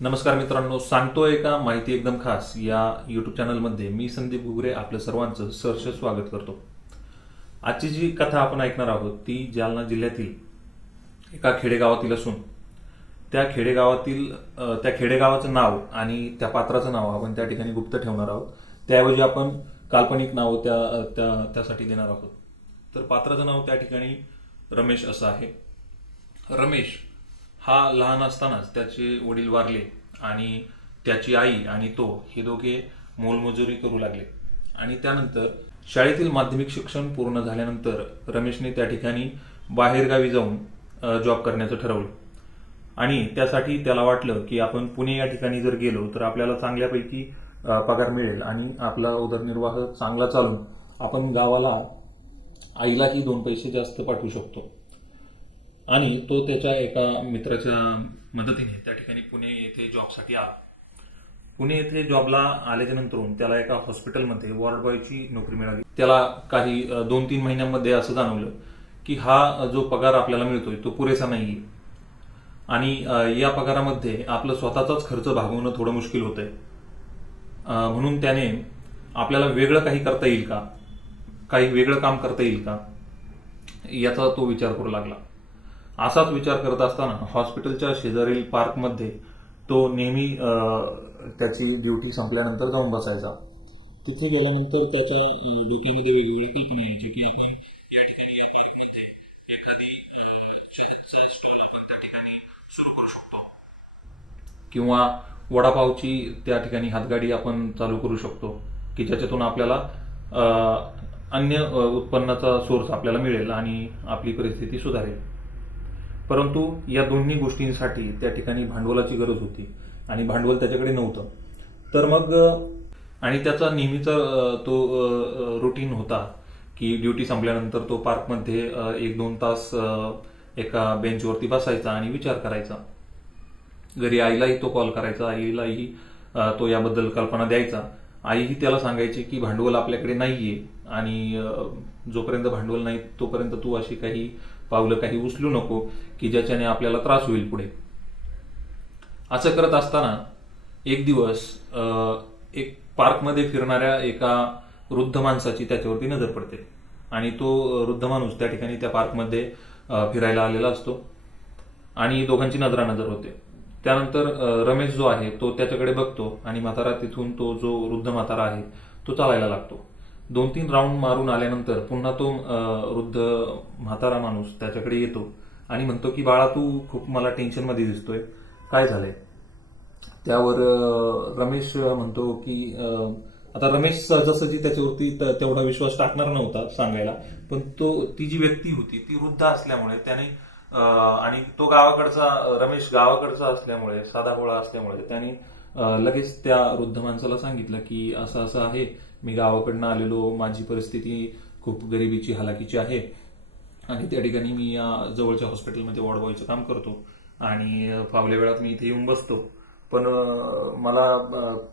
नमस्कार मित्रांनो, सांगतोय का माहिती एकदम खास या यूट्यूब चॅनलमध्ये मी संदीप घुगरे आपल्या सर्वांचं सहर्ष स्वागत करतो। आजची जी कथा आपण ऐकणार आहोत ती जालना जिल्ह्यातील एका खेडेगावातील असून त्या खेडेगावाचं नाव आणि त्या पात्राचं नाव आपण त्या ठिकाणी गुप्त ठेवणार आहोत। त्याऐवजी आपण काल्पनिक नाव त्यासाठी देणार आहोत। तर पात्राचं नाव त्या ठिकाणी रमेश असं आहे। रमेश हा लहान असतानाच त्याचे वडील वारले आणि त्याची आई आणि तो हे दोघे मोलमजुरी करू लागले आणि त्यानंतर शाळेतील माध्यमिक शिक्षण पूर्ण झाल्यानंतर रमेशने त्या ठिकाणी बाहेरगावी जाऊन जॉब करण्याचं ठरवलं आणि त्यासाठी त्याला वाटलं की आपण पुणे या ठिकाणी जर गेलो तर आपल्याला चांगल्यापैकी पगार मिळेल आणि आपला उदरनिर्वाह चांगला चालून आपण गावाला आईलाही 2 पैसे जास्त पाठवू शकतो। आणि तो त्याच्या एका मित्राच्या मदतीने त्या ठिकाणी पुणे येथे जॉबसाठी आला। पुणे येथे जॉबला आल्याच्या नंतर त्याला एका हॉस्पिटलमध्ये वॉर्ड बॉयची नोकरी मिळाली। त्याला काही 2-3 महिन्यांमध्ये असं जाणवलं की हा जो पगार आपल्याला मिळतोय तो पुरेसा नाहीये आणि या पगारामध्ये आपलं स्वतःचाच खर्च भागवणं थोडं मुश्किल होतंय। म्हणून त्याने आपल्याला वेगळं काही करता येईल का, काही वेगळं काम करता येईल का याचा तो विचार करू लागला। असाच विचार करत असताना हॉस्पिटलच्या शेजारील पार्कमध्ये तो नेहमी त्याची ड्युटी संपल्यानंतर जाऊन बसायचा। तिथे गेल्यानंतर त्याच्या डोक्यामध्ये वेगवेगळी कल्पना यायची की आपण या ठिकाणी या पार्कमध्ये एखादी चहाचा स्टॉल आपण त्या ठिकाणी सुरू करू शकतो किंवा वडापावची त्या ठिकाणी हातगाडी आपण चालू करू शकतो की ज्याच्यातून आपल्याला अन्य उत्पन्नाचा सोर्स आपल्याला मिळेल आणि आपली परिस्थिती सुधारेल। परंतु या दोन्ही गोष्टींसाठी त्या ठिकाणी भांडवलाची गरज होती आणि भांडवल त्याच्याकडे नव्हतं। तर मग आणि त्याचा नेहमीचा तो रुटीन होता की ड्युटी संपल्यानंतर तो पार्कमध्ये 1-2 तास एका बेंचवरती बसायचा आणि विचार करायचा। घरी आईलाही तो कॉल करायचा, आईलाही तो याबद्दल कल्पना द्यायचा। आईही त्याला सांगायची की भांडवल आपल्याकडे नाहीये आणि जोपर्यंत भांडवल नाही तोपर्यंत तू अशी काही पावलं काही उचलू नको की ज्याच्याने आपल्याला त्रास होईल पुढे। असं करत असताना एक दिवस एक पार्कमध्ये फिरणाऱ्या एका वृद्ध माणसाची त्याच्यावरती नजर पडते आणि तो वृद्ध माणूस त्या ठिकाणी त्या पार्कमध्ये फिरायला आलेला असतो आणि दोघांची नजरानजर होते। त्यानंतर रमेश जो आहे तो त्याच्याकडे बघतो आणि म्हातारा तिथून तो जो वृद्ध म्हातारा आहे तो चालायला लागतो। 2-3 राऊंड मारून आल्यानंतर पुन्हा तो वृद्ध म्हातारा माणूस त्याच्याकडे येतो आणि म्हणतो की बाळा तू खूप मला टेन्शन मध्ये दिसतोय, काय झालंय? त्यावर रमेश म्हणतो की आता रमेश सहजासहजी त्याच्यावरती तेवढा विश्वास टाकणार नव्हता सांगायला, पण ती जी व्यक्ती होती ती वृद्ध असल्यामुळे त्याने आणि तो रमेश गावाकडचा असल्यामुळे साधाभोळा असल्यामुळे त्याने लगेच त्या वृद्ध माणसाला सांगितलं की असं असं आहे, मी गावाकडनं आलेलो, माझी परिस्थिती खूप गरिबीची हालाकीची आहे आणि त्या ठिकाणी मी या जवळच्या हॉस्पिटलमध्ये वॉर्ड बॉयचं काम करतो आणि फावल्या वेळात मी इथे येऊन बसतो, पण मला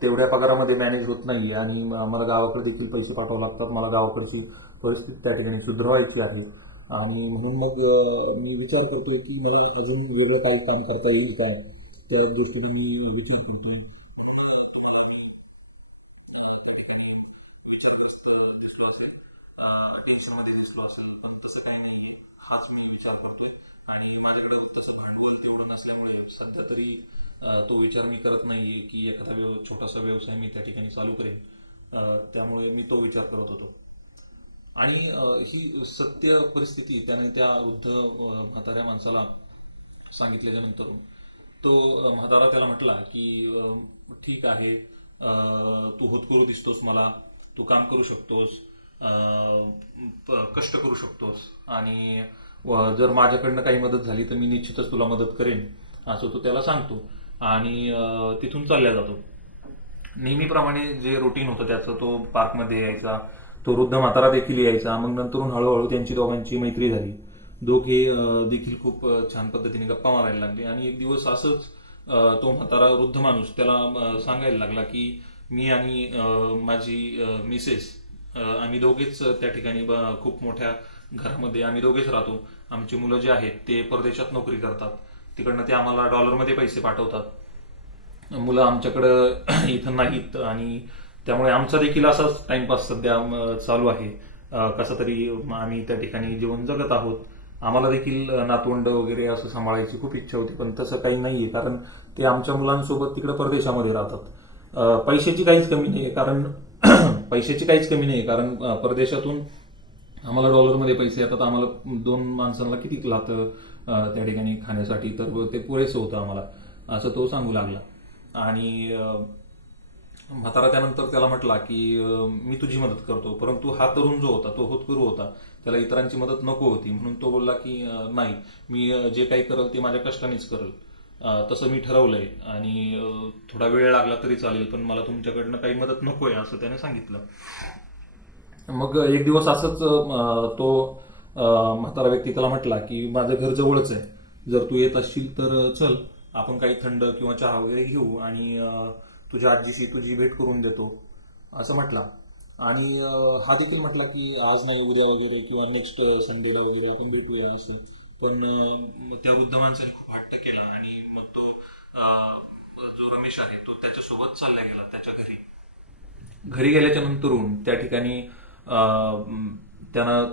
तेवढ्या पगारामध्ये मॅनेज होत नाही आणि मला गावाकडे देखील पैसे पाठवावे लागतात। मला गावाकडची परिस्थिती त्या ठिकाणी सुधारायची आहे आणि म्हणून मग मी विचार करतो की मला अजून वेगळं काही काम करता येईल का, त्या दृष्टीने मी विचार करतो। सध्या तरी तो विचार मी करत नाहीये की एखादा छोटासा व्यवसाय मी त्या ठिकाणी चालू करेन, त्यामुळे मी तो विचार करत होतो। आणि ही सत्य परिस्थिती त्याने त्या वृद्ध म्हाताऱ्या माणसाला सांगितल्याच्या नंतर तो म्हातारा त्याला म्हटला की ठीक आहे, तू होतकरू दिसतोस मला, तू काम करू शकतोस, कष्ट करू शकतोस आणि जर माझ्याकडनं काही मदत झाली तर मी निश्चितच तुला मदत करेन असं तो त्याला सांगतो आणि तिथून चालला जातो। नेहमीप्रमाणे जे रुटीन होतं त्याचं, तो पार्कमध्ये यायचा, तो वृद्ध म्हातारा देखील यायचा। मग नंतरून हळूहळू त्यांची दोघांची मैत्री झाली, दोघे देखील खूप छान पद्धतीने गप्पा मारायला लागले आणि एक दिवस असंच तो म्हातारा वृद्ध माणूस त्याला सांगायला लागला की मी आणि माझी मिसेस आम्ही दोघेच त्या ठिकाणी खूप मोठ्या घरामध्ये आम्ही दोघेच राहतो, आमची मुलं जे आहेत ते परदेशात नोकरी करतात, तिकडनं ते आम्हाला डॉलरमध्ये पैसे पाठवतात मुलं आमच्याकडं इथं नाहीत आणि त्यामुळे आमचा देखील असाच टाइमपास सध्या चालू आहे. कसा तरी आम्ही त्या ठिकाणी जीवन जगत आहोत. आम्हाला देखील नातवंड वगैरे असं सांभाळायची खूप इच्छा होती, पण तसं काही नाहीये, कारण ते आमच्या मुलांसोबत तिकडे परदेशामध्ये राहतात. पैशाची काहीच कमी नाहीये, कारण पैशाची काहीच कमी नाहीये, कारण परदेशातून आम्हाला डॉलरमध्ये पैसे येतात. आम्हाला 2 माणसांना किती लागतं त्या ठिकाणी खाण्यासाठी, तर ते पुरेसं होतं आम्हाला, असं तो सांगू लागला. आणि म्हातारा त्यानंतर त्याला म्हटला की मी तुझी मदत करतो, परंतु हा तरुण जो होता तो होतकरू होता, त्याला इतरांची मदत नको होती, म्हणून तो बोलला की नाही, मी जे काही करल ते माझ्या कष्टानेच करल, तसं मी ठरवलंय आणि थोडा वेळ लागला तरी चालेल, पण मला तुमच्याकडनं काही मदत नकोय, असं त्याने सांगितलं. मग एक दिवस असंच तो म्हातारा व्यक्ती त्याला म्हटला की माझं घर जवळच आहे, जर तू येत असशील तर चल, आपण काही थंड किंवा चहा वगैरे घेऊ आणि तुझ्या आजीशी तुझी भेट करून देतो, असं म्हटला. आणि हा देखील म्हटला की आज नाही, उद्या वगैरे किंवा नेक्स्ट संडेला वगैरे आपण भेटूया असं. पण त्या वृद्ध माणसाने खूप हट्ट केला आणि मग तो जो रमेश आहे तो त्याच्यासोबत चालला गेला त्याच्या घरी. घरी गेल्याच्या नंतरून त्या ठिकाणी त्यानं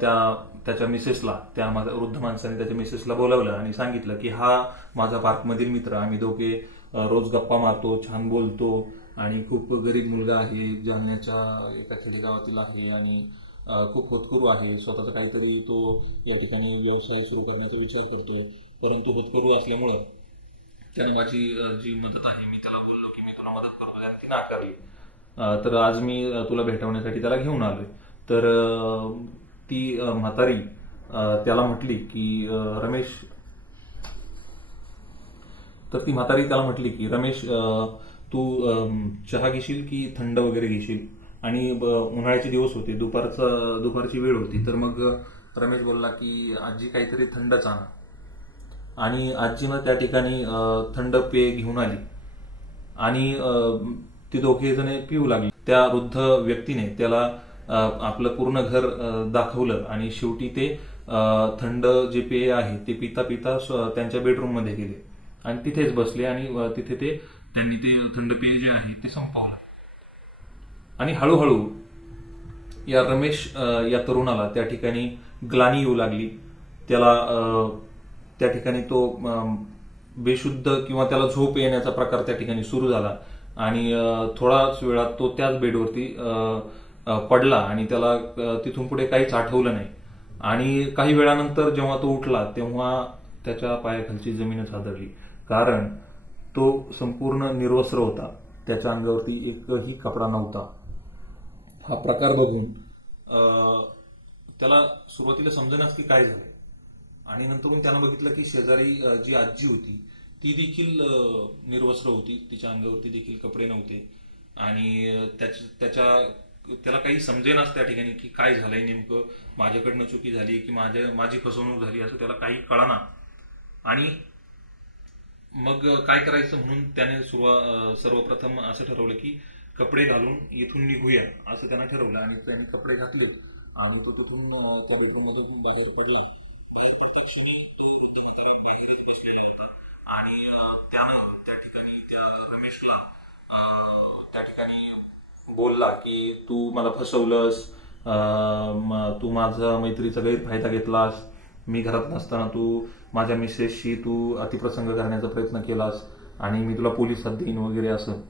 त्याच्या मिसेसला, त्या वृद्ध माणसाने त्याच्या मिसेसला बोलावलं आणि सांगितलं की हा माझा पार्कमधील मित्र, आम्ही दोघे रोज गप्पा मारतो, छान बोलतो आणि खूप गरीब मुलगा आहे, जालन्याच्या एका खेडेगावातील आहे आणि खूप होतकरू आहे, स्वतःचा काहीतरी तो या ठिकाणी व्यवसाय सुरू करण्याचा विचार करतोय, परंतु होतकरू असल्यामुळं त्यानं माझी जी मदत आहे, मी त्याला बोललो की मी तुला मदत करतो, त्याने ती नाकारली. तर आज मी तुला भेटवण्यासाठी त्याला घेऊन आलोय. तर ती म्हातारी त्याला म्हटली की रमेश, तर ती म्हातारी त्याला म्हटली की रमेश, तू चहा घेशील की थंड वगैरे घेशील, आणि उन्हाळ्याचे दिवस होते, दुपारची वेळ होती. तर मग रमेश बोलला की आजी काहीतरी थंडच आणा, आणि आजीनं त्या ठिकाणी थंड पेय घेऊन आली आणि ती दोघे जण पिऊ लागली. त्या वृद्ध व्यक्तीने त्याला आपलं पूर्ण घर दाखवलं आणि शेवटी ते थंड जे पेय आहे ते पिता पिता त्यांच्या बेडरूम मध्ये गेले आणि तिथेच बसले आणि तिथे त्यांनी ते थंड पेय जे आहे ते संपवलं. आणि हळूहळू या रमेश या तरुणाला त्या ठिकाणी ग्लानी येऊ लागली. त्याला त्या ठिकाणी तो बेशुद्ध किंवा त्याला झोप येण्याचा प्रकार त्या ठिकाणी सुरू झाला आणि थोडाच वेळात तो त्याच बेडवरती पडला आणि त्याला तिथून पुढे काहीच आठवलं नाही. आणि काही वेळानंतर जेव्हा तो उठला तेव्हा त्याच्या पायाखालची जमीनच हादरली, कारण तो संपूर्ण निर्वस्त्र होता, त्याच्या अंगावरती एकही कपडा नव्हता. हा प्रकार बघून त्याला सुरुवातीला समजेनाच की काय झालंय, आणि नंतरून त्यानं बघितलं की शेजारी जी आजी होती ती देखील निर्वस्त्र होती, तिच्या अंगावरती देखील कपडे नव्हते आणि त्याला काही समजेनाच त्या ठिकाणी की काय झालंय नेमकं, माझ्याकडनं चुकी झाली की माझी फसवणूक झाली, असं त्याला काही कळाना. आणि मग काय करायचं म्हणून त्याने सर्वप्रथम असं ठरवलं की कपडे घालून इथून निघूया, असं त्यानं ठरवलं. आणि त्याने कपडे घातले आणि तो तिथून त्या बेडरूम मधून बाहेर पडला. बाहेर पडता क्षणी तो वृद्ध म्हातारा बाहेरच बसलेला होता आणि त्यानं त्या ठिकाणी त्या रमेशला त्या ठिकाणी बोलला की तू मला फसवलंस, तू माझा मैत्रीचा गैरफायदा घेतलास, मी घरात नसताना तू माझ्या मिसेसशी तू अतिप्रसंग करण्याचा प्रयत्न केलास आणि मी तुला पोलिसात देईन वगैरे असं.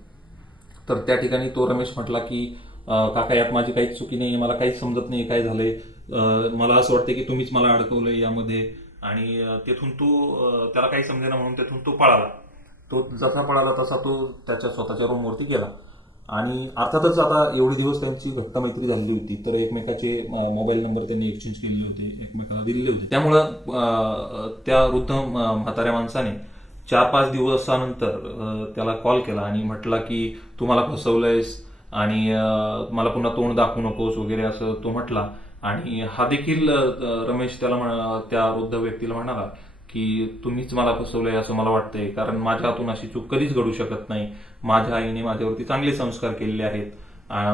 तर त्या ठिकाणी तो रमेश म्हटला की काका, यात माझी काहीच चुकी नाही, मला काहीच समजत नाही काय झालंय, मला असं वाटतं की तुम्हीच मला अडकवलंय यामध्ये. आणि तेथून त्याला काही समजेना म्हणून तेथून तो पळाला. तो जसा पळाला तसा तो त्याच्या स्वतःच्या रूमवरती गेला. आणि अर्थातच आता एवढे दिवस त्यांची घट्ट मैत्री झालेली होती, तर एकमेकाचे मोबाईल नंबर त्यांनी एक्सचेंज केलेले होते, एकमेकाला दिलेले होते. त्यामुळं त्या वृद्ध म्हाताऱ्या माणसाने 4-5 दिवसानंतर त्याला कॉल केला आणि म्हटला की तू मला फसवलंयस आणि मला पुन्हा तोंड दाखवू नकोस वगैरे असं तो म्हटला. आणि हा देखील रमेश त्या वृद्ध व्यक्तीला म्हणाला की तुम्हीच मला फसवलंय असं मला वाटतंय, कारण माझ्या हातून अशी चूक कधीच घडू शकत नाही. माझ्या आईने माझ्यावरती चांगले संस्कार केलेले आहेत,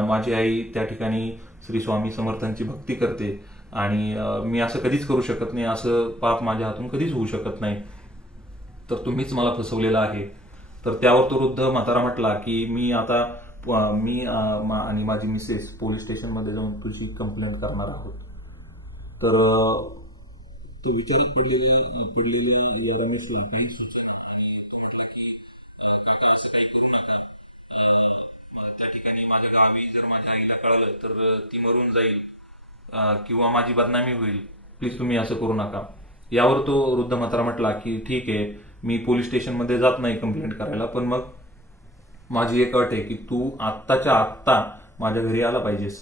माझी आई त्या ठिकाणी श्री स्वामी समर्थांची भक्ती करते आणि मी असं कधीच करू शकत नाही, असं पाप माझ्या हातून कधीच होऊ शकत नाही, तर तुम्हीच मला फसवलेलं आहे. तर त्यावर तो वृद्ध म्हातारा म्हटला की मी आता आणि माझी मिसेस पोलीस स्टेशनमध्ये जाऊन तुझी कंप्लेंट करणार आहोत. तर ते विचारित पडलेल्या रमेशला काही सुचना आणि तो म्हटला की काका असं काही करू नका. त्या ठिकाणी माझ्या गावी जर माझ्या आईला कळलं तर ती मरून जाईल किंवा माझी बदनामी होईल. प्लीज तुम्ही असं करू नका. यावर तो वृद्ध म्हातारा म्हटला की ठीक आहे, मी पोलीस स्टेशनमध्ये जात नाही कंप्लेंट करायला, पण मग माझी एक अट आहे की तू आत्ताच्या आत्ता माझ्या घरी आला पाहिजेस.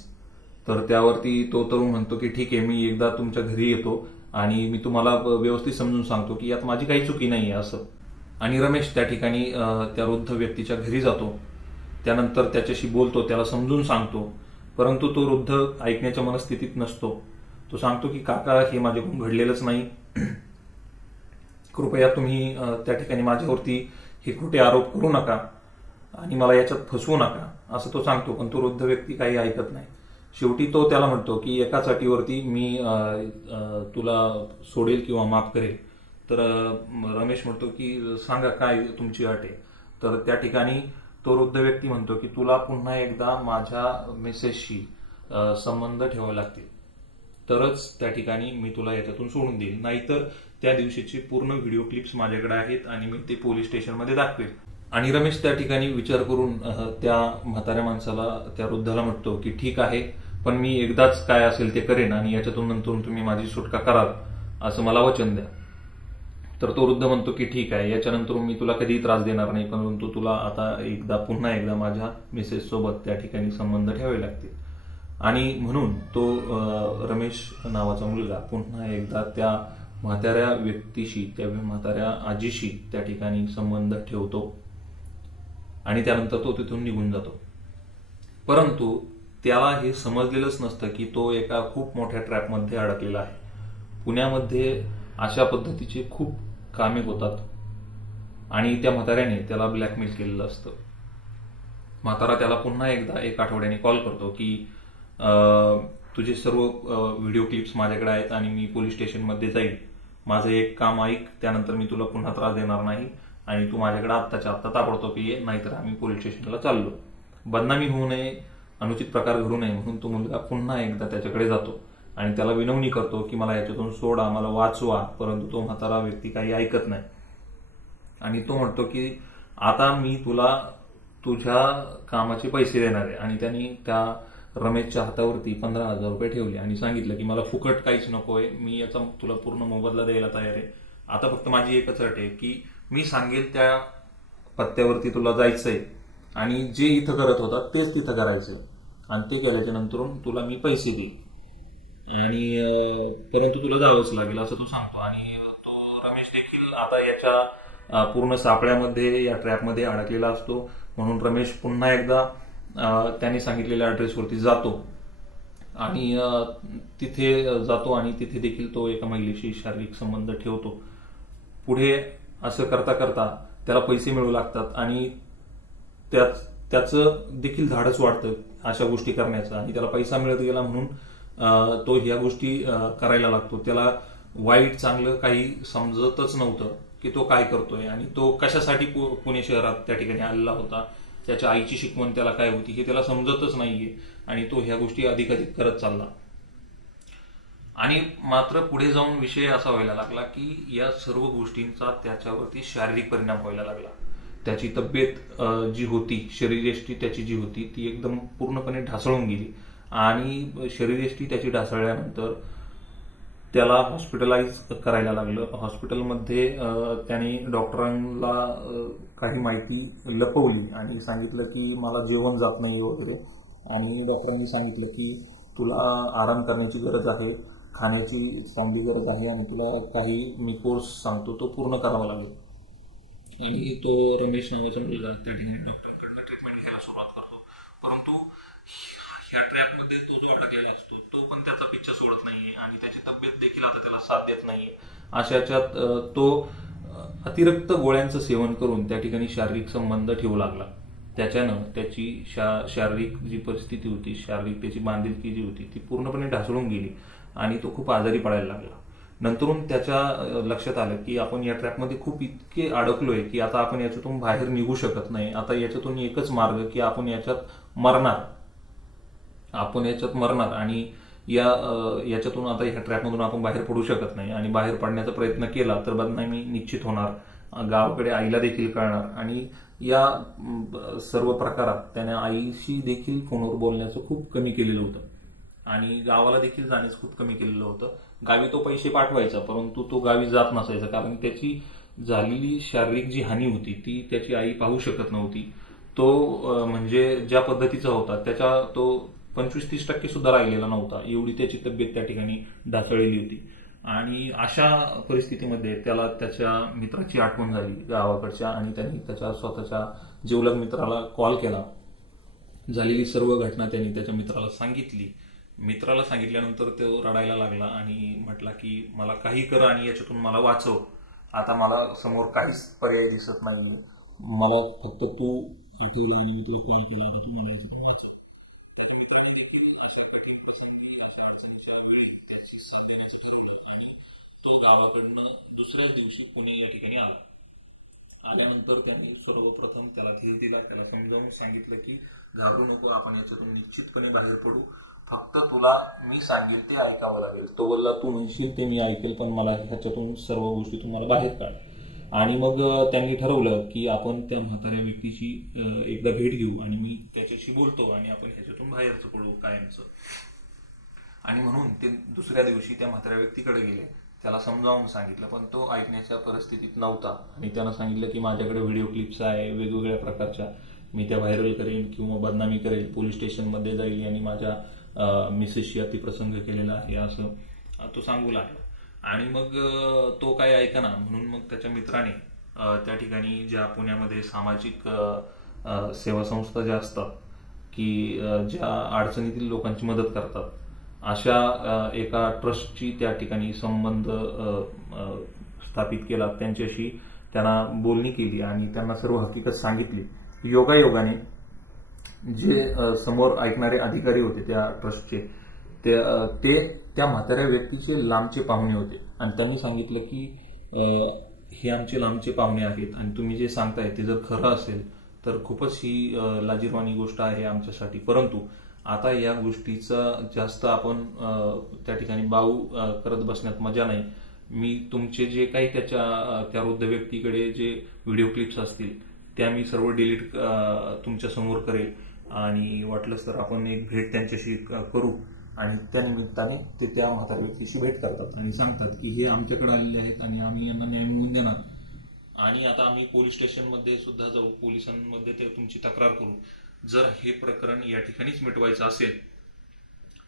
तर त्यावरती तो तरुण म्हणतो की ठीक आहे, मी एकदा तुमच्या घरी येतो आणि मी तुम्हाला व्यवस्थित समजून सांगतो की यात माझी काही चुकी नाही आहे असं. आणि रमेश त्या ठिकाणी त्या वृद्ध व्यक्तीच्या घरी जातो. त्यानंतर त्याच्याशी बोलतो, त्याला समजून सांगतो, परंतु तो वृद्ध ऐकण्याच्या मनस्थितीत नसतो. तो सांगतो की काका, हे माझ्याकडून घडलेलंच नाही, कृपया तुम्ही त्या ठिकाणी माझ्यावरती हे खोटे आरोप करू नका आणि मला याच्यात फसवू नका असं तो सांगतो. पण तो वृद्ध व्यक्ती काही ऐकत नाही. शेवटी तो त्याला म्हणतो की एकाच अटीवरती मी तुला सोडेल किंवा माफ करेल. तर रमेश म्हणतो की सांगा काय तुमची अट आहे. तर त्या ठिकाणी तो वृद्ध व्यक्ती म्हणतो की तुला पुन्हा एकदा माझ्या मिसेसशी संबंध ठेवावे लागतील, तरच त्या ठिकाणी मी तुला याच्यातून सोडून देईल. नाहीतर त्या दिवशीचे पूर्ण व्हिडिओ क्लिप्स माझ्याकडे आहेत आणि मी ते पोलीस स्टेशनमध्ये दाखवेल. आणि रमेश त्या ठिकाणी विचार करून त्या म्हाताऱ्या माणसाला, त्या वृद्धाला म्हणतो की ठीक आहे, पण मी एकदाच काय असेल ते करेन आणि याच्यातून नंतर तुम्ही माझी सुटका कराल असं मला वचन द्या. तर तो वृद्ध म्हणतो की ठीक आहे, याच्यानंतर मी तुला कधीही त्रास देणार नाही, परंतु तुला आता पुन्हा एकदा माझ्या मिसेस सोबत त्या ठिकाणी संबंध ठेवावे लागतील. आणि म्हणून तो रमेश नावाचा मुलगा पुन्हा एकदा त्या म्हाताऱ्या व्यक्तीशी, त्या म्हाताऱ्या आजीशी त्या ठिकाणी संबंध ठेवतो आणि त्यानंतर तो तिथून निघून जातो. परंतु त्याला हे समजलेलंच नसतं की तो एका खूप मोठ्या ट्रॅपमध्ये अडकलेला आहे. पुण्यामध्ये अशा पद्धतीचे खूप कामे होतात आणि त्या म्हाताऱ्याने त्याला ब्लॅकमेल केलेलं असतं. म्हातारा त्याला पुन्हा एकदा 1 आठवड्याने कॉल करतो की तुझे सर्व व्हिडिओ क्लिप्स माझ्याकडे आहेत आणि मी पोलीस स्टेशनमध्ये जाईल, माझं एक काम ऐक, त्यानंतर मी तुला पुन्हा त्रास देणार नाही आणि तू माझ्याकडे आत्ताच्या आत्ता ताबडतोब ये, नाहीतर आम्ही पोलीस स्टेशनला चाललो. बदनामी होऊ नये, अनुचित प्रकार घडू नये म्हणून तो मुलगा पुन्हा एकदा त्याच्याकडे जातो आणि त्याला विनवणी करतो की मला याच्यातून सोडा, मला वाचवा. परंतु तो म्हातारा व्यक्ती काही ऐकत नाही आणि तो म्हणतो की आता मी तुला तुझ्या कामाचे पैसे देणार आहे. आणि त्यांनी त्या रमेशच्या हातावरती 15,000 रुपये ठेवले आणि सांगितलं की मला फुकट काहीच नकोय, मी याचा तुला पूर्ण मोबदला द्यायला तयार आहे. आता फक्त माझी एकच अट आहे की मी सांगेल त्या पत्त्यावरती तुला जायचंय आणि जे इथं करत होता तेच तिथं करायचंय आणि ते केल्याच्या नंतर तुला मी पैसे देईल आणि परंतु तुला जावंच लागेल असं तो सांगतो. आणि तो रमेश देखील आता याच्या पूर्ण सापळ्यामध्ये, या ट्रॅपमध्ये अडकलेला असतो. म्हणून रमेश पुन्हा एकदा त्यांनी सांगितलेल्या ॲड्रेसवरती जातो आणि तिथे जातो आणि तिथे देखील तो एका महिलेशी शारीरिक संबंध ठेवतो. पुढे असं करता करता त्याला पैसे मिळू लागतात आणि त्याचं देखील धाडस वाढतं अशा गोष्टी करण्याचं आणि त्याला पैसा मिळत गेला म्हणून तो ह्या गोष्टी करायला लागतो. त्याला वाईट चांगलं काही समजतच नव्हतं की तो काय करतोय आणि तो कशासाठी पुणे शहरात त्या ठिकाणी आलेला होता, त्याच्या आईची शिकवण त्याला काय होती हे त्याला समजतच नाहीये आणि तो ह्या गोष्टी अधिकाधिक करत चालला. आणि मात्र पुढे जाऊन विषय असा व्हायला लागला की या सर्व गोष्टींचा त्याच्यावरती शारीरिक परिणाम व्हायला लागला. त्याची तब्येत जी होती, शरीरयष्टी त्याची जी होती ती एकदम पूर्णपणे ढासळून गेली आणि शरीरयष्टी त्याची ढासळल्यानंतर त्याला हॉस्पिटलाइज करायला लागलं. हॉस्पिटलमध्ये त्याने डॉक्टरांना काही माहिती लपवली आणि सांगितलं की मला जेवण जात नाही वगैरे. आणि डॉक्टरांनी सांगितलं की तुला आराम करण्याची गरज आहे, खाण्याची चांगली गरज आहे आणि तुला काही मी कोर्स सांगतो तो पूर्ण करावा लागेल. आणि तो रमेश नावाचा मुलगा त्या ठिकाणी डॉक्टरांकडनं ट्रीटमेंट घ्यायला सुरुवात करतो. परंतु ह्या ट्रॅपमध्ये तो जो अडकलेला असतो तो पण त्याचा पिच्छा सोडत नाहीये आणि त्याची तब्येत देखील आता त्याला साथ देत नाहीये. अशाच्यात तो अतिरिक्त गोळ्यांचं सेवन करून त्या ठिकाणी शारीरिक संबंध ठेवू लागला. त्याच्यानं त्याची शारीरिक जी परिस्थिती होती, शारीरिक त्याची बांधिलकी जी होती ती पूर्णपणे ढासळून गेली आणि तो खूप आजारी पडायला लागला. नंतरून त्याच्या लक्षात आलं की आपण या ट्रॅपमध्ये खूप इतके अडकलोय की आता आपण याच्यातून बाहेर निघू शकत नाही. आता याच्यातून एकच मार्ग की आपण याच्यात मरणार आणि याच्यातून आता ह्या ट्रॅपमधून आपण बाहेर पडू शकत नाही. आणि बाहेर पडण्याचा प्रयत्न केला तर बदनामी निश्चित होणार, गावाकडे आईला देखील कळणार. आणि या सर्व प्रकारात त्याने आईशी देखील फोनवर बोलण्याचं खूप कमी केलेलं होतं आणि गावाला देखील जाण्याचं खूप कमी केलेलं होतं. गावी तो पैसे पाठवायचा, परंतु तो गावी जात नसायचा, कारण त्याची झालेली शारीरिक जी हानी होती ती त्याची आई पाहू शकत नव्हती. तो म्हणजे ज्या पद्धतीचा होता त्याच्या तो 25-30% सुद्धा राहिलेला नव्हता, एवढी त्याची तब्येत त्या ठिकाणी ढासळलेली होती. आणि अशा परिस्थितीमध्ये त्याला त्याच्या मित्राची आठवण झाली गावाकडच्या, आणि त्यांनी त्याच्या स्वतःच्या जिवलग मित्राला कॉल केला. झालेली सर्व घटना त्यांनी त्याच्या मित्राला सांगितली. मित्राला सांगितल्यानंतर तो रडायला लागला आणि म्हटला की मला काही कर आणि याच्यातून मला वाचव, आता मला समोर काहीच पर्याय दिसत नाही, मला फक्त तू कॉल केला वाचव. त्याच्या मित्राने देखील अशा कठीण प्रसंगी, अशा अडचणीच्या वेळी त्याची साथ देण्याचं ठरवलं आणि तो गावाकडनं दुसऱ्याच दिवशी पुणे या ठिकाणी आला. आल्यानंतर त्यांनी सर्वप्रथम त्याला धीर दिला, त्याला समजावून सांगितलं की घाबरू नको, आपण याच्यातून निश्चितपणे बाहेर पडू, फक्त तुला मी सांगेल ते ऐकावं लागेल. तो बोलला तू म्हणशील ते मी ऐकेल, पण मला ह्याच्यातून सर्व गोष्टी तुम्हाला बाहेर काढ. आणि मग त्यांनी ठरवलं की आपण त्या म्हाताऱ्या व्यक्तीची एकदा भेट घेऊ आणि मी त्याच्याशी बोलतो आणि आपण ह्याच्यातून बाहेरचं पडू कायमचं. आणि म्हणून ते दुसऱ्या दिवशी त्या म्हाताऱ्या व्यक्तीकडे गेले, त्याला समजावून सांगितलं, पण तो ऐकण्याच्या परिस्थितीत नव्हता. आणि त्यानं सांगितलं की माझ्याकडे व्हिडिओ क्लिप्स आहे वेगवेगळ्या प्रकारच्या, मी त्या व्हायरल करेन किंवा बदनामी करेल, पोलीस स्टेशनमध्ये जाईल आणि माझ्या मिसेसशी अतिप्रसंग केलेला आहे असं तो सांगू लागला. आणि मग तो काय ऐका ना, म्हणून मग त्याच्या मित्राने त्या ठिकाणी ज्या पुण्यामध्ये सामाजिक सेवा संस्था ज्या असतात की ज्या अडचणीतील लोकांची मदत करतात, अशा एका ट्रस्टची त्या ठिकाणी संबंध स्थापित केला. त्यांच्याशी त्यांना बोलणी केली आणि त्यांना सर्व हकीकत सांगितली. योगायोगाने जे समोर ऐकणारे अधिकारी होते त्या ट्रस्टचे, ते त्या म्हाताऱ्या व्यक्तीचे लांबचे पाहुणे होते आणि त्यांनी सांगितलं की हे आमचे लांबचे पाहुणे आहेत आणि तुम्ही जे सांगताय ते जर खरं असेल तर खूपच ही लाजिरवाणी गोष्ट आहे आमच्यासाठी, परंतु आता या गोष्टीचा जास्त आपण त्या ठिकाणी बाऊ करत बसण्यात मजा नाही. मी तुमचे जे काही त्या वृद्ध व्यक्तीकडे जे व्हिडिओ क्लिप्स असतील त्या मी सर्व डिलीट तुमच्या समोर करेल आणि वाटलंच तर आपण एक भेट त्यांच्याशी करू. आणि त्या निमित्ताने ते त्या म्हाताऱ्या व्यक्तीशी भेट करतात आणि सांगतात की हे आमच्याकडे आलेले आहेत आणि आम्ही यांना न्याय मिळवून देणार आणि आता आम्ही पोलीस स्टेशनमध्ये सुद्धा जाऊ, पोलिसांमध्ये ते तुमची तक्रार करू. जर हे प्रकरण या ठिकाणीच मिटवायचं असेल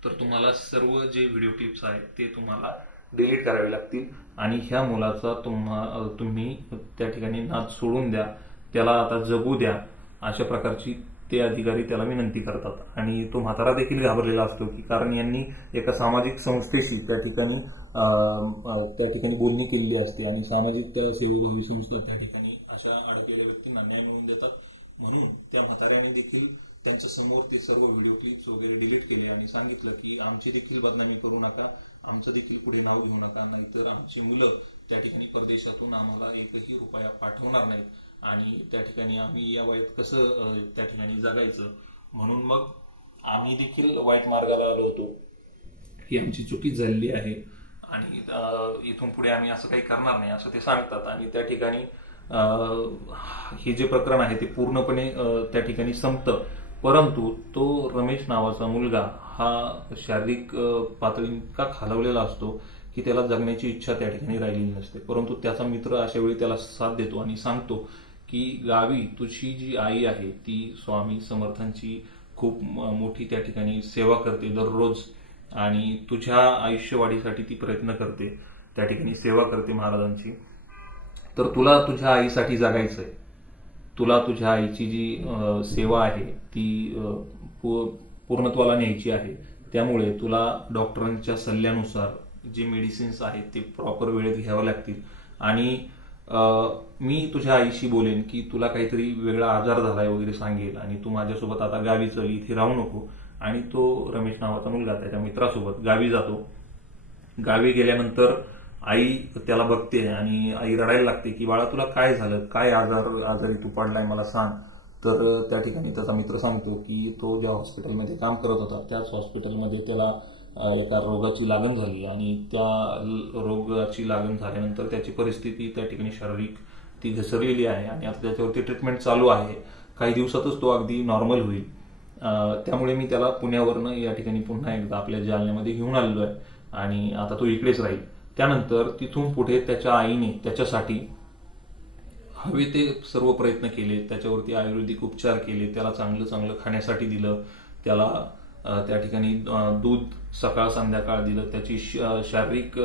तर तुम्हाला सर्व जे व्हिडिओ क्लिप्स आहेत ते तुम्हाला डिलीट करावे लागतील आणि ह्या मुलाचा तुम्ही त्या ठिकाणी नाद सोडून द्या, त्याला आता जगू द्या, अशा प्रकारची ते अधिकारी त्याला विनंती करतात. आणि तो म्हातारा देखील घाबरलेला असतो की कारण यांनी एका सामाजिक संस्थेशी त्या ठिकाणी बोलणी केलेली असते आणि सामाजिक सेवाभावी संस्था त्या ठिकाणी अशा अडकलेल्या व्यक्तींना न्याय मिळवून देतात. म्हणून त्या म्हाताऱ्याने देखील त्यांच्या समोर ते सर्व व्हिडिओ क्लिप्स वगैरे डिलीट केले आणि सांगितलं की आमची देखील बदनामी करू नका, आमचं देखील पुढे नाव घेऊ नका, नाहीतर आमची मुलं त्या ठिकाणी परदेशातून आम्हाला एकही रुपया पाठवणार नाहीत आणि त्या ठिकाणी आम्ही या वयात कसं त्या ठिकाणी जगायचं. म्हणून मग आम्ही देखील वाईट मार्गाला आलो होतो, ही आमची चुकी झालेली आहे आणि इथून पुढे आम्ही असं काही करणार नाही असं ते सांगतात. आणि त्या ठिकाणी हे जे प्रकरण आहे ते पूर्णपणे त्या ठिकाणी संपतं. परंतु तो रमेश नावाचा मुलगा हा शारीरिक पातळी इतका खालवलेला असतो की त्याला जगण्याची इच्छा त्या ठिकाणी राहिलेली नसते. परंतु त्याचा मित्र अशा वेळी त्याला साथ देतो आणि सांगतो की गावी तुझी जी आई आहे ती स्वामी समर्थांची खूप मोठी त्या ठिकाणी सेवा करते दररोज आणि तुझ्या आयुष्यवाढीसाठी ती प्रयत्न करते, त्या ठिकाणी सेवा करते महाराजांची. तर तुला तुझ्या आईसाठी जगायचंय, तुला तुझ्या आईची जी सेवा आहे ती पूर्णत्वाला न्यायची आहे. त्यामुळे तुला डॉक्टरांच्या सल्ल्यानुसार जे मेडिसिन्स आहेत ते प्रॉपर वेळेत घ्यावं लागतील आणि मी तुझ्या आईशी बोलेन की तुला काहीतरी वेगळा आजार झालाय वगैरे सांगेल आणि तू माझ्यासोबत आता गावी चल, इथे राहू नको. आणि तो रमेश नावाचा मुलगा त्याच्या मित्रासोबत गावी जातो. गावी गेल्यानंतर आई त्याला बघते आणि आई रडायला लागते की बाळा तुला काय झालं, काय आजारी तू पडलाय मला सांग. तर त्या ठिकाणी त्याचा मित्र सांगतो की तो ज्या हॉस्पिटलमध्ये काम करत होता त्याच हॉस्पिटलमध्ये त्याला एका रोगाची लागण झाली आणि त्या रोगाची लागण झाल्यानंतर त्याची परिस्थिती त्या ठिकाणी शारीरिक ती घसरलेली आहे आणि आता त्याच्यावरती ट्रीटमेंट चालू आहे. काही दिवसातच तो अगदी नॉर्मल होईल. त्यामुळे मी त्याला पुण्यावरनं या ठिकाणी पुन्हा एकदा आपल्या जालन्यामध्ये घेऊन आलेलो आहे आणि आता तो इकडेच राहील. त्यानंतर तिथून पुढे त्याच्या आईने त्याच्यासाठी हवे ते सर्व प्रयत्न केले, त्याच्यावरती आयुर्वेदिक उपचार केले, त्याला चांगलं चांगलं खाण्यासाठी दिलं, त्याला त्या ठिकाणी दूध सकाळ संध्याकाळ दिलं, त्याची शारीरिक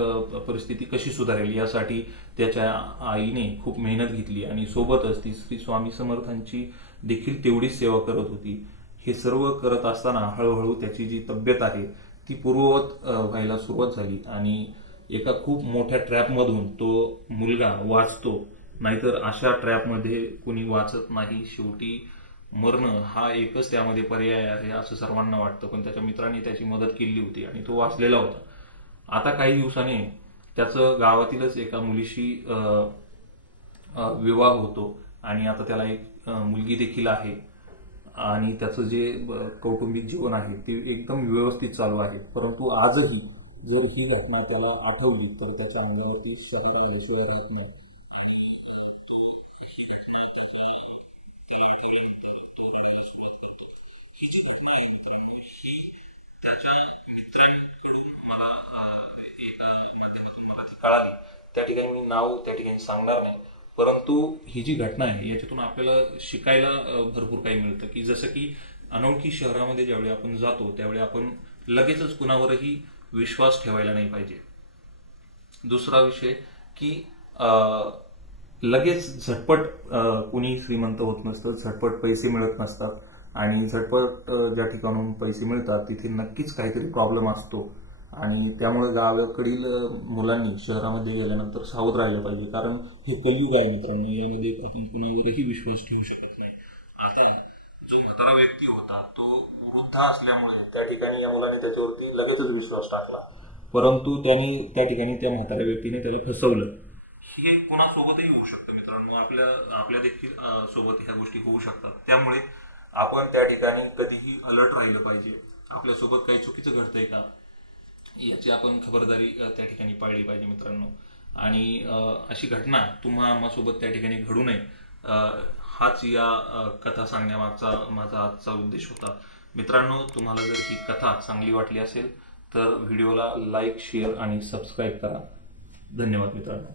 परिस्थिती कशी सुधारेल यासाठी त्याच्या आईने खूप मेहनत घेतली आणि सोबतच ती श्री स्वामी समर्थांची देखील तेवढीच सेवा करत होती. हे सर्व करत असताना हळूहळू त्याची जी तब्येत आहे ती पूर्ववत व्हायला सुरुवात झाली आणि एका खूप मोठ्या ट्रॅपमधून तो मुलगा वाचतो. नाहीतर अशा ट्रॅपमध्ये कुणी वाचत नाही. शेवटी मरणं हा एकच त्यामध्ये पर्याय आहे असं सर्वांना वाटतं, पण त्याच्या मित्रांनी त्याची मदत केली होती आणि तो वाचलेला होता. आता काही दिवसाने त्याचं गावातीलच एका मुलीशी विवाह होतो आणि आता त्याला एक मुलगी देखील आहे आणि त्याचं जे कौटुंबिक जीवन आहे ते एकदम व्यवस्थित चालू आहे. परंतु आजही जर ही घटना त्याला आठवली तर त्याच्या अंगावरती शहरा आल्याशिवाय राहत नाही. कळाली. त्या ठिकाणी मी नाव त्या ठिकाणी सांगणार नाही, परंतु ही जी घटना आहे याच्यातून आपल्याला शिकायला भरपूर काही मिळतं की जसं की अनोळखी शहरामध्ये ज्यावेळी आपण जातो त्यावेळी आपण लगेचच कुणावरही विश्वास ठेवायला नाही पाहिजे. दुसरा विषय की लगेच झटपट कुणी श्रीमंत होत नसतं, झटपट पैसे मिळत नसतात आणि झटपट ज्या ठिकाणून पैसे मिळतात तिथे नक्कीच काहीतरी प्रॉब्लेम असतो आणि त्यामुळे गावाकडील मुलांनी शहरामध्ये गेल्यानंतर सावध राहिलं पाहिजे. कारण हे कलियुग आहे मित्रांनो, यामध्ये आपण कुणावरही विश्वास ठेवू शकत नाही. आता जो म्हातारा व्यक्ती होता तो वृद्ध असल्यामुळे त्या ठिकाणी या मुलाने त्याच्यावरती लगेचच विश्वास टाकला, परंतु त्यांनी त्या ठिकाणी त्या म्हाताऱ्या व्यक्तीने त्याला फसवलं. हे कोणासोबतही होऊ शकतं मित्रांनो, आपल्या देखील सोबत ह्या गोष्टी होऊ शकतात. त्यामुळे आपण त्या ठिकाणी कधीही अलर्ट राहिलं पाहिजे. आपल्यासोबत काही चुकीचं घडतंय का याची आपण खबरदारी त्या ठिकाणी पाळली पाहिजे मित्रांनो. आणि अशी घटना तुम्हा आम्हासोबत त्या ठिकाणी घडू नये हाच या कथा सांगण्यामागचा माझा आजचा उद्देश होता. मित्रांनो, तुम्हाला जर ही कथा चांगली वाटली असेल तर व्हिडिओला लाईक, शेअर आणि सबस्क्राईब करा. धन्यवाद मित्रांनो.